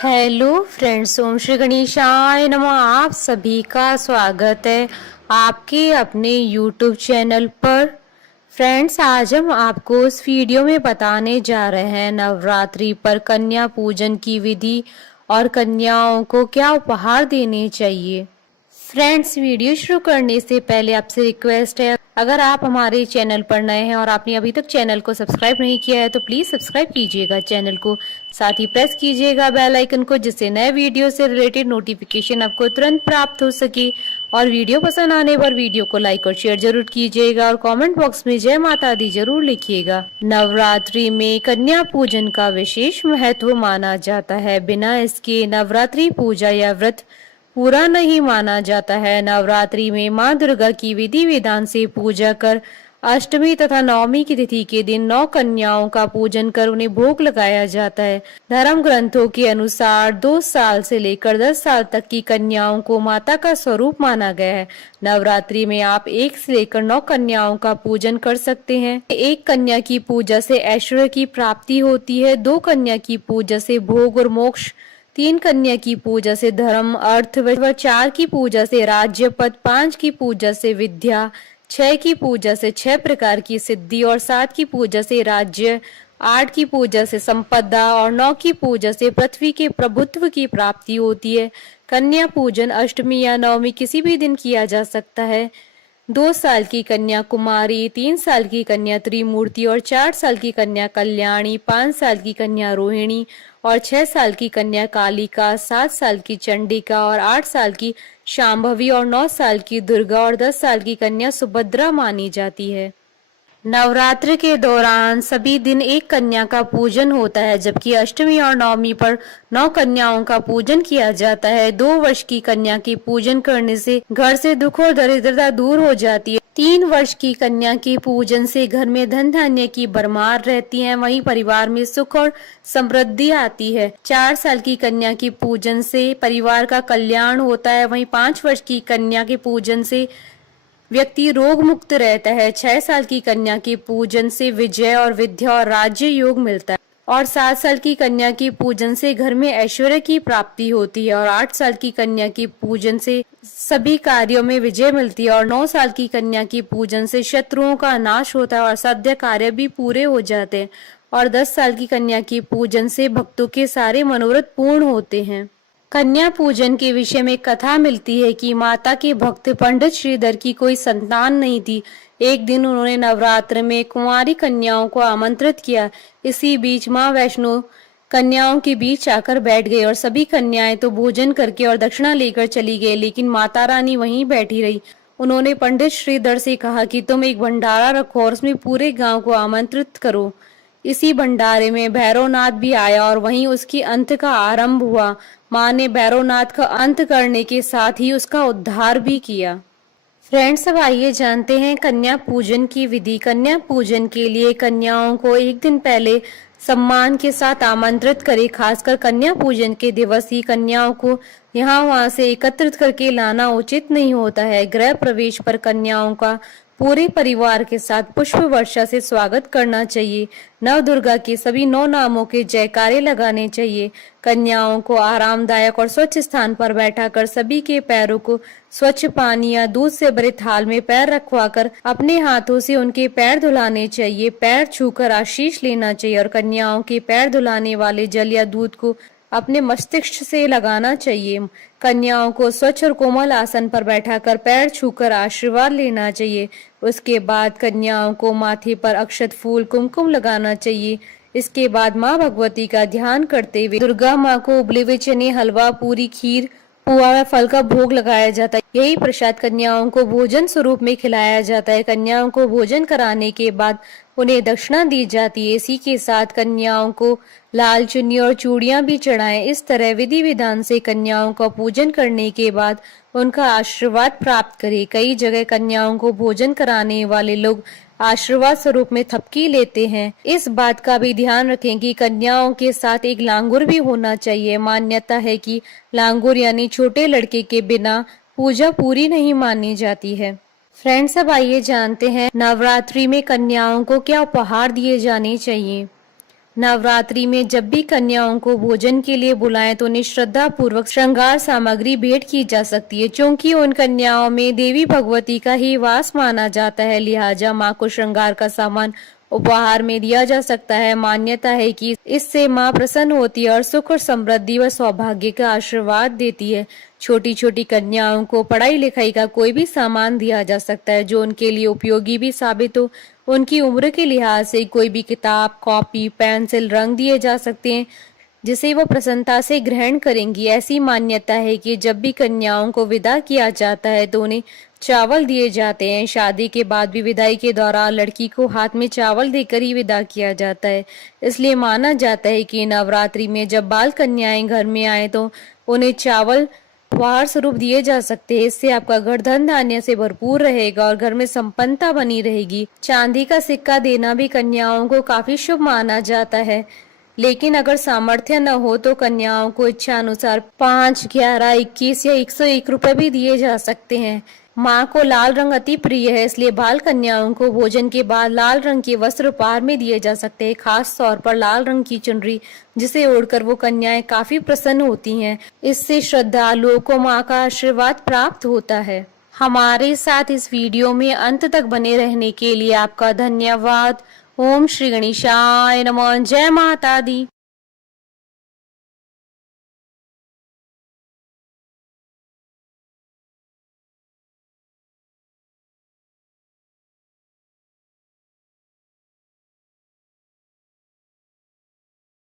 Hello friends, ओम श्री गणेशाय नमः। आप सभी का स्वागत है आपके अपने यूट्यूब चैनल पर। फ्रेंड्स, आज हम आपको इस वीडियो में बताने जा रहे हैं नवरात्रि पर कन्या पूजन की विधि और कन्याओं को क्या उपहार देने चाहिए। फ्रेंड्स, वीडियो शुरू करने से पहले आपसे रिक्वेस्ट है, अगर आप हमारे चैनल पर नए हैं और आपने अभी तक चैनल को सब्सक्राइब नहीं किया है तो प्लीज सब्सक्राइब कीजिएगा चैनल को। साथ ही प्रेस कीजिएगा बेल आइकन को, जिससे नए वीडियो से रिलेटेड नोटिफिकेशन आपको तुरंत प्राप्त हो सके। और वीडियो पसंद आने पर वीडियो को लाइक और शेयर जरूर कीजिएगा और कमेंट बॉक्स में जय माता दी जरूर लिखिएगा। नवरात्रि में कन्या पूजन का विशेष महत्व माना जाता है। बिना इसके नवरात्रि पूजा या व्रत पूरा नहीं माना जाता है। नवरात्रि में मां दुर्गा की विधि विधान से पूजा कर अष्टमी तथा नवमी की तिथि के दिन 9 कन्याओं का पूजन कर उन्हें भोग लगाया जाता है। धर्म ग्रंथों के अनुसार 2 साल से लेकर 10 साल तक की कन्याओं को माता का स्वरूप माना गया है। नवरात्रि में आप 1 से लेकर 9 कन्याओं का पूजन कर सकते हैं। 1 कन्या की पूजा से ऐश्वर्य की प्राप्ति होती है, 2 कन्या की पूजा से भोग और मोक्ष, 3 कन्या की पूजा से धर्म अर्थ व 4 की पूजा से राज्य पद, 5 की पूजा से विद्या, 6 की पूजा से 6 प्रकार की सिद्धि और 7 की पूजा से राज्य, 8 की पूजा से संपदा और 9 की पूजा से पृथ्वी के प्रभुत्व की प्राप्ति होती है। कन्या पूजन अष्टमी या नवमी किसी भी दिन किया जा सकता है। 2 साल की कन्या कुमारी, 3 साल की कन्या त्रिमूर्ति और 4 साल की कन्या कल्याणी, 5 साल की कन्या रोहिणी और 6 साल की कन्या कालिका, 7 साल की चंडिका और 8 साल की शांभवी और 9 साल की दुर्गा और 10 साल की कन्या सुभद्रा मानी जाती है। नवरात्र के दौरान सभी दिन 1 कन्या का पूजन होता है, जबकि अष्टमी और नवमी पर 9 कन्याओं का पूजन किया जाता है। 2 वर्ष की कन्या के पूजन करने से घर से दुख और दरिद्रता दूर हो जाती है। 3 वर्ष की कन्या के पूजन से घर में धन धान्य की भरमार रहती है, वहीं परिवार में सुख और समृद्धि आती है। 4 साल की कन्या के पूजन से परिवार का कल्याण होता है, वहीं 5 वर्ष की कन्या के पूजन से व्यक्ति रोग मुक्त रहता है। 6 साल की कन्या के पूजन से विजय और विद्या और राज्य योग मिलता है और 7 साल की कन्या के पूजन से घर में ऐश्वर्य की प्राप्ति होती है और 8 साल की कन्या के पूजन से सभी कार्यों में विजय मिलती है और 9 साल की कन्या के पूजन से शत्रुओं का नाश होता है और असाध्य कार्य भी पूरे हो जाते हैं और 10 साल की कन्या के पूजन से भक्तों के सारे मनोरथ पूर्ण होते हैं। कन्या पूजन के विषय में कथा मिलती है कि माता के भक्त पंडित श्रीधर की कोई संतान नहीं थी। एक दिन उन्होंने नवरात्र में कुंवारी कन्याओं को आमंत्रित किया। इसी बीच मां वैष्णो कन्याओं के बीच आकर बैठ गई और सभी कन्याएं तो भोजन करके और दक्षिणा लेकर चली गई, लेकिन माता रानी वहीं बैठी रही। उन्होंने पंडित श्रीधर से कहा कि तुम एक भंडारा रखो और उसमें पूरे गांव को आमंत्रित करो। इसी भंडारे में भैरवनाथ भी आया और वहीं उसकी अंत का आरंभ हुआ। मां ने भैरवनाथ का अंत करने के साथ ही उसका उद्धार भी किया। फ्रेंड्स, अब आइए जानते हैं कन्या पूजन की विधि। कन्या पूजन के लिए कन्याओं को 1 दिन पहले सम्मान के साथ आमंत्रित करें। खासकर कन्या पूजन के दिवस ही कन्याओं को यहाँ वहाँ से एकत्रित करके लाना उचित नहीं होता है। गृह प्रवेश पर कन्याओं का पूरे परिवार के साथ पुष्प वर्षा से स्वागत करना चाहिए। नव दुर्गा के सभी 9 नामों के जयकारे लगाने चाहिए। कन्याओं को आरामदायक और स्वच्छ स्थान पर बैठाकर सभी के पैरों को स्वच्छ पानी या दूध से भरे थाल में पैर रखवाकर अपने हाथों से उनके पैर धुलाने चाहिए। पैर छूकर आशीष लेना चाहिए और कन्याओं के पैर धुलाने वाले जल या दूध को अपने मस्तिष्क से लगाना चाहिए। कन्याओं को स्वच्छ और कोमल आसन पर बैठाकर पैर छूकर आशीर्वाद लेना चाहिए। उसके बाद कन्याओं को माथे पर अक्षत फूल कुमकुम लगाना चाहिए। इसके बाद माँ भगवती का ध्यान करते हुए दुर्गा माँ को उबले हुए चने, हलवा, पूरी, खीर, पुआ व फल का भोग लगाया जाता है। यही प्रसाद कन्याओं को भोजन स्वरूप में खिलाया जाता है। कन्याओं को भोजन कराने के बाद उन्हें दक्षिणा दी जाती है। इसी के साथ कन्याओं को लाल चुन्नी और चूड़ियां भी चढ़ाएं। इस तरह विधि विधान से कन्याओं का पूजन करने के बाद उनका आशीर्वाद प्राप्त करें। कई जगह कन्याओं को भोजन कराने वाले लोग आशीर्वाद स्वरूप में थपकी लेते हैं। इस बात का भी ध्यान रखें कि कन्याओं के साथ एक लांगुर भी होना चाहिए। मान्यता है कि लांगुर यानी छोटे लड़के के बिना पूजा पूरी नहीं मानी जाती है। फ्रेंड्स, अब आइए जानते हैं नवरात्रि में कन्याओं को क्या उपहार दिए जाने चाहिए। नवरात्रि में जब भी कन्याओं को भोजन के लिए बुलाएं तो उन्हें श्रद्धा पूर्वक श्रृंगार सामग्री भेंट की जा सकती है। क्योंकि उन कन्याओं में देवी भगवती का ही वास माना जाता है, लिहाजा मां को श्रृंगार का सामान उपहार में दिया जा सकता है। मान्यता है कि इससे मां प्रसन्न होती है और सुख और समृद्धि व सौभाग्य का आशीर्वाद देती है। छोटी छोटी कन्याओं को पढ़ाई लिखाई का कोई भी सामान दिया जा सकता है जो उनके लिए उपयोगी भी साबित हो। उनकी उम्र के लिहाज से कोई भी किताब, कॉपी, पेंसिल, रंग दिए जा सकते हैं जिसे वो प्रसन्नता से ग्रहण करेंगी। ऐसी मान्यता है कि जब भी कन्याओं को विदा किया जाता है तो उन्हें चावल दिए जाते हैं। शादी के बाद भी विदाई के दौरान लड़की को हाथ में चावल देकर ही विदा किया जाता है। इसलिए माना जाता है कि नवरात्रि में जब बाल कन्याएं घर में आए तो उन्हें चावल उपहार स्वरूप दिए जा सकते हैं। इससे आपका घर धन धान्य से भरपूर रहेगा और घर में संपन्नता बनी रहेगी। चांदी का सिक्का देना भी कन्याओं को काफी शुभ माना जाता है, लेकिन अगर सामर्थ्य न हो तो कन्याओं को इच्छा अनुसार 5, 11, 21 या 101 रुपए भी दिए जा सकते हैं। माँ को लाल रंग अति प्रिय है, इसलिए बाल कन्याओं को भोजन के बाद लाल रंग के वस्त्र उपहार में दिए जा सकते हैं। खास तौर पर लाल रंग की चुनरी, जिसे ओढ़कर वो कन्याएं काफी प्रसन्न होती हैं। इससे श्रद्धालुओं को माँ का आशीर्वाद प्राप्त होता है। हमारे साथ इस वीडियो में अंत तक बने रहने के लिए आपका धन्यवाद। ओम श्री गणेशाय नमः। जय माता दी।